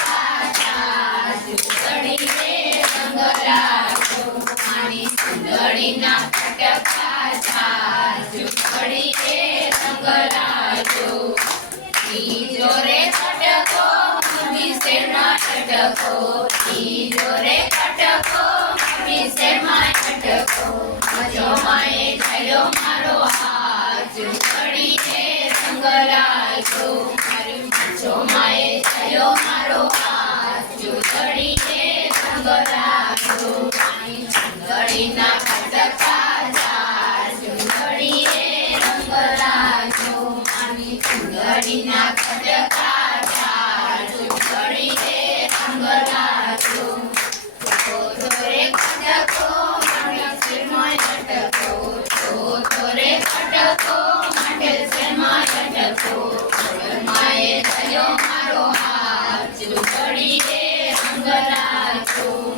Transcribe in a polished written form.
કાચા ચૂંદડી રે રંગ લાગ્યો મારી ચૂંદડીના કાચા ચૂંદડી રે રંગ લાગ્યો ત્રીજો રે કટકો મોતી શેરમાં અટકો ત્રીજો રે કટકો મોતી શેરમાં અટકો મજો માએ થયો મારો હાથ ચૂંદડી રે રંગ લાગ્યો મારી મજો માએ થયો મારો હાથ ચૂંદડી રે રંગ લાગ્યો મારી ચૂંદડીના કાચા ચૂંદડી રે રંગ લાગ્યો મારી ચૂંદડીના કાચા ચૂંદડી રે રંગ લાગ્યો રે કટકો માટે શેરમાં અટકો રે કટકો માટે શેરમાં અટકો માએ થયો મારો હાથ ચૂંદડી રે રંગ લાગ્યો